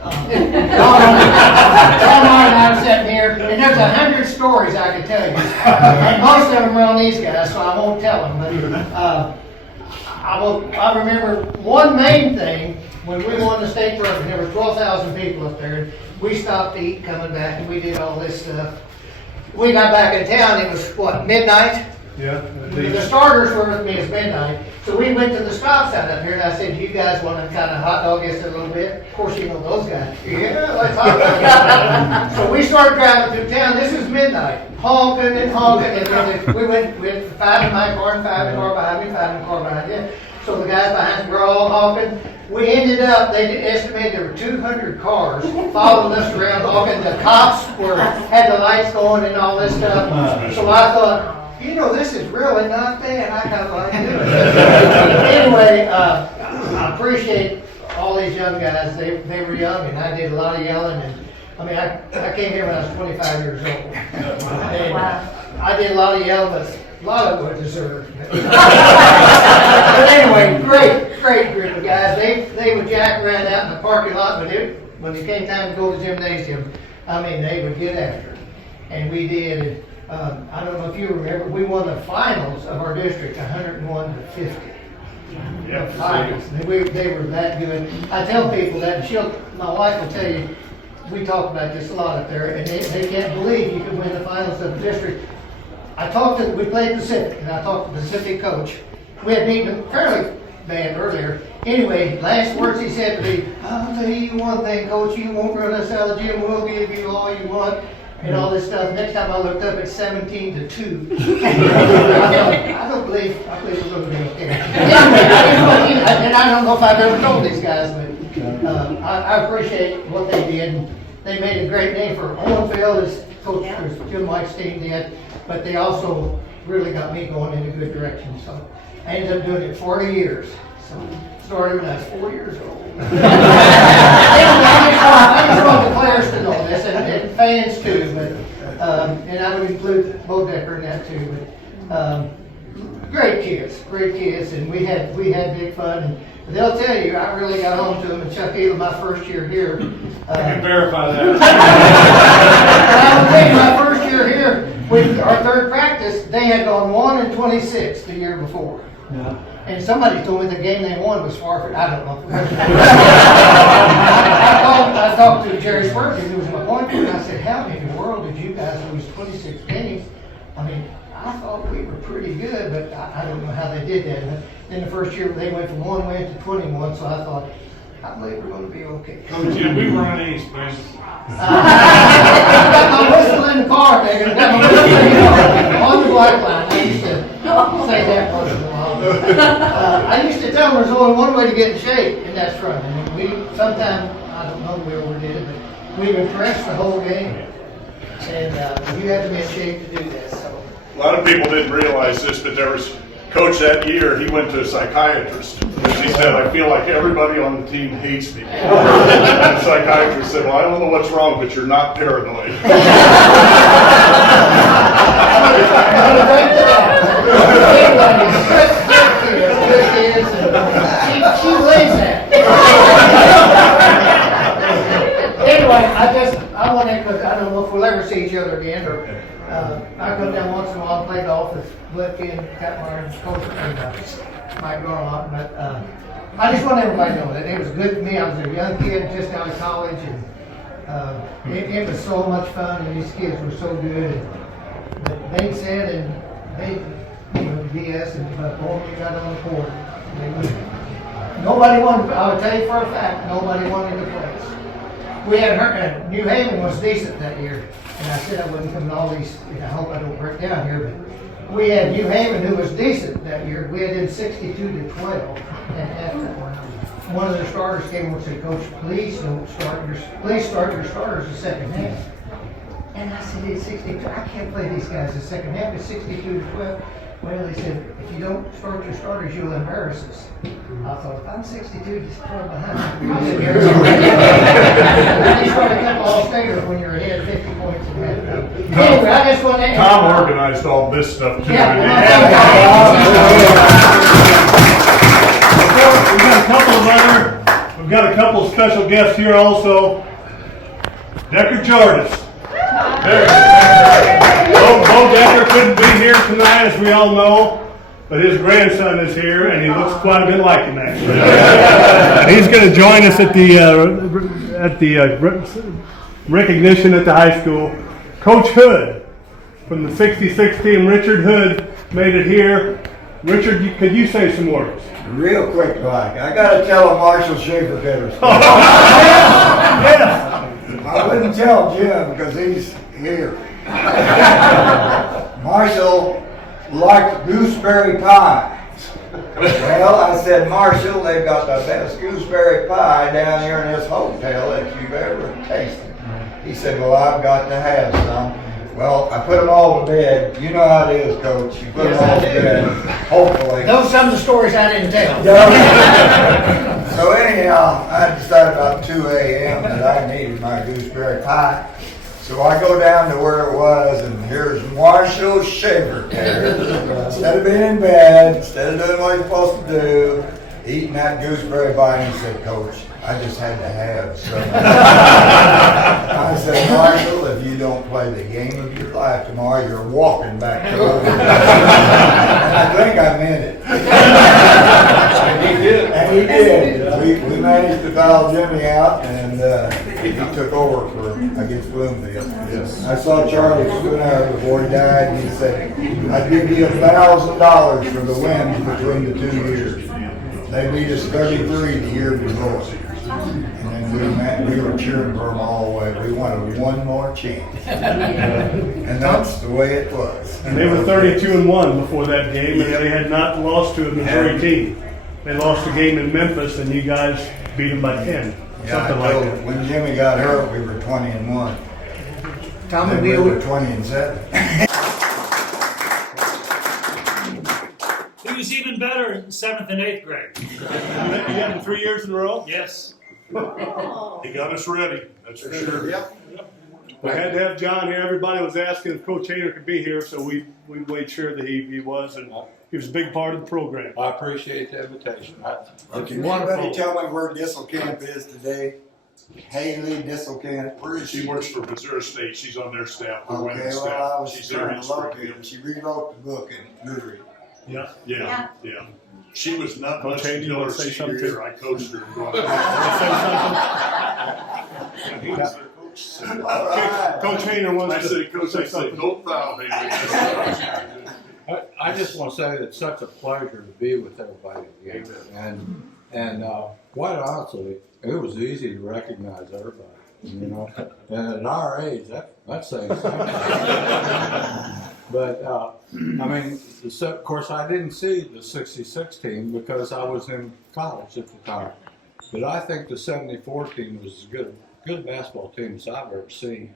Tom and I'm sitting here, and there's 100 stories I could tell you, and most of them are on these guys, so I won't tell them. But I remember one main thing when we won the state tournament. There were 12,000 people up there. And we stopped to eat coming back, and we did all this stuff. We got back in town. It was what, midnight? Yeah. The starters were with me at midnight, so we went to the stop sign up here, and I said, "Do you guys want to kind of hot dog us a little bit?" Of course, you know those guys. Yeah, let's hot dog. So we started driving through town. This is midnight, honking and honking, and then we went 5 in my car and 5 in the car behind me, 5 in the car behind you. So the guys behind us were all honking. We ended up, they estimated there were 200 cars following us around honking. The cops had the lights going and all this stuff. So I thought, you know, this is really not bad. I kind of like doing it. Anyway, I appreciate all these young guys. They were young, and I did a lot of yelling. And I mean, I came here when I was 25 years old. And I did a lot of yelling, but a lot of it was deserved. But anyway, great group of guys. They would jack around out in the parking lot, but when it came time to go to the gymnasium, I mean, they would get after it. And we did. I don't know if you remember, we won the finals of our district, 101 to 50. Yeah, The finals. They were that good. I tell people that, and my wife will tell you, we talk about this a lot up there, and they can't believe you could win the finals of the district. We played Pacific, and I talked to the Pacific coach. We had beaten them fairly bad earlier. Anyway, last words he said to me, "I'll tell you one thing, coach, you won't run us out of the gym, we'll give you all you want." And all this stuff. Next time I looked up, it's 17 to 2. I believe we're going to be okay. And I don't know if I've ever told these guys, but I appreciate what they did. They made a great name for Owensville, as Coach Jim White's team did, but they also really got me going in a good direction. So I ended up doing it 40 years. So started when I was 4 years old. I just want the players to know this, and fans too, but and I would include Bo Decker in that too. But great kids, and we had big fun. And they'll tell you, I really got home to them. And Chuck Elam, my first year here. I can verify that. I will tell you, my first year here, with our third practice, they had gone 1-26 the year before. Yeah. And somebody told me the game they won was far from, I don't know. I talked to Jerry Spurgeon, who was my point guard, and I said, "How in the world did you guys lose 26 games? I mean, I thought we were pretty good, but I don't know how they did that." And then the first year they went from 1 win to 21, so I thought, I believe we're going to be okay. Coach Jim, we run East, man. I got my whistle in the car, nigga. Got my whistle on the black line. I used to say that once in a while. I used to tell them there's only one way to get in shape, and that's running. I mean, sometimes, I don't know where we did it, but we would press the whole game, and you have to be in shape to do that. So. A lot of people didn't realize this, but there was coach that year, he went to a psychiatrist. Because he said, "I feel like everybody on the team hates me." And the psychiatrist said, "Well, I don't know what's wrong, but you're not paranoid." She believes that. Anyway, I want to, because I don't know if we'll ever see each other again, or I come down once in a while and play golf with Lefty and Catmire and Coach and Mike Garlock, but I just want everybody to know that it was good for me. I was a young kid just out of college, and it was so much fun, and these kids were so good. And they said, and they, BS, but boy, we got on the court. Nobody wanted, I would tell you for a fact, nobody wanted to play us. We had heard, New Haven was decent that year, and I said I wouldn't come to all these, I hope I don't break down here, but we had New Haven who was decent that year. We had did 62-12 at halftime. One of their starters came and said, "Coach, please start your starters the second half." And I said, "It's 62. I can't play these guys the second half. It's 62-12. Well, they said, "If you don't start your starters, you'll embarrass us." I thought, if I'm 62, just throw behind. You start a couple all-staters when you're ahead 50 points in halftime. Anyway, I just want to Tom organized all this stuff too. Yeah, We've got a couple special guest here also, Decker Jardis. Bo Decker couldn't be here tonight, as we all know, but his grandson is here, and he looks quite a bit like him, actually. He's going to join us at the recognition at the high school. Coach Hood from the 66 team, Richard Hood, made it here. Richard, could you say some words? Real quick, Mike. I gotta tell a Marshall Schaefer better story. Yes. I wouldn't tell Jim because he's here. Marshall liked gooseberry pie. Well, I said, Marshall, they've got the best gooseberry pie down here in this hotel that you've ever tasted. He said, well, I've got to have some. Well, I put them all to bed. You know how it is, Coach. You put them all to bed, hopefully. Those are some of the stories I didn't tell. So anyhow, I decided about 2 a.m. that I needed my gooseberry pie. So I go down to where it was, and here's Marshall Schaefer there. Instead of being in bed, instead of doing what he's supposed to do, eating that gooseberry pie, and he said, Coach, I just had to have some. I said, Marshall, if you don't play the game of your life tomorrow, you're walking back to work. And I think I meant it. And he did. We managed to foul Jimmy out, and he took over against Bloomfield. Yes. I saw Charlie Schoonower before he died, and he said, I'd give you $1,000 for the wins between the 2 years. They beat us 33 the year before. And then we were cheering for them all the way. We wanted one more chance. And that's the way it was. And they were 32-1 before that game, and they had not lost to a Missouri team. They lost a game in Memphis, and you guys beat them by 10. Something like that. When Jimmy got hurt, we were 20-1. Tommy, we were 20-7. He was even better in 7th and 8th grade. You had them 3 years in a row? Yes. He got us ready, that's for sure. Yep. We had to have John here. Everybody was asking if Coach Hayner could be here, so we made sure that he was, and he was a big part of the program. I appreciate the invitation. Can anybody tell me where Disselkamp is today? Haley Disselkamp, where is She she? works for Missouri State, she's on their staff, the Okay, women's well, I staff. was She's there trying in to locate her. Springfield. She rewrote the book in Missouri. Yeah. Yeah. She was not Coach much Hayden, you until her wanna say senior something? year. I coached her. And he was their coach. All right. Coach Hayner wants I to said, Coach, I say said, something. don't foul, Haley. I just want to say that it's such a pleasure to be with everybody again. And quite honestly, it was easy to recognize everybody. You know, and at our age, that's saying something. But I mean, of course, I didn't see the '66 team because I was in college at the time. But I think the '74 team was as good basketball team as I've ever seen.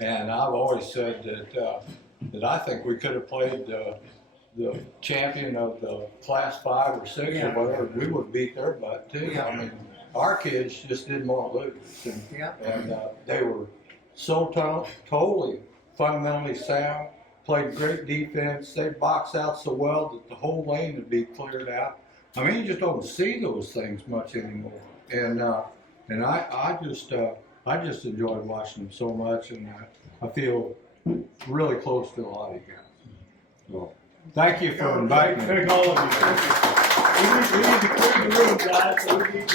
And I've always said that I think we could have played the champion of the class 5 or 6 or whatever. We would beat their butt too. Yeah. I mean, our kids just didn't want to lose. And they were so totally fundamentally sound, played great defense. They boxed out so well that the whole lane would be cleared out. I mean, you just don't see those things much anymore. And I just enjoyed watching them so much, and I feel really close to a lot of you guys. So, thank you for inviting me. Thank all of you. We need to clear the room, guys. So we need to